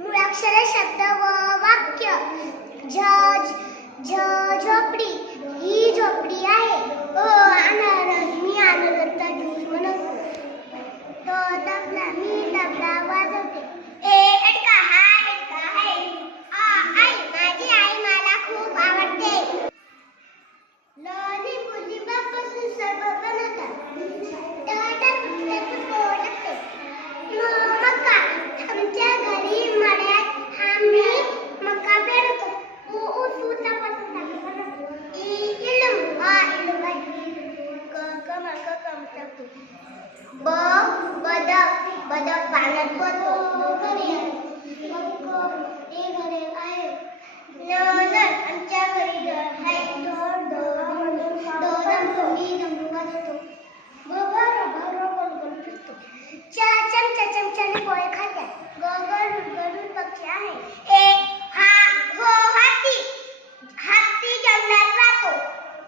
मूळाक्षरे शब्द व वाक्य. झोपडी, ही झोपडी आहे. अनारस, मी अनारसचा ज्यूस म्हणतो. तो तबला, मी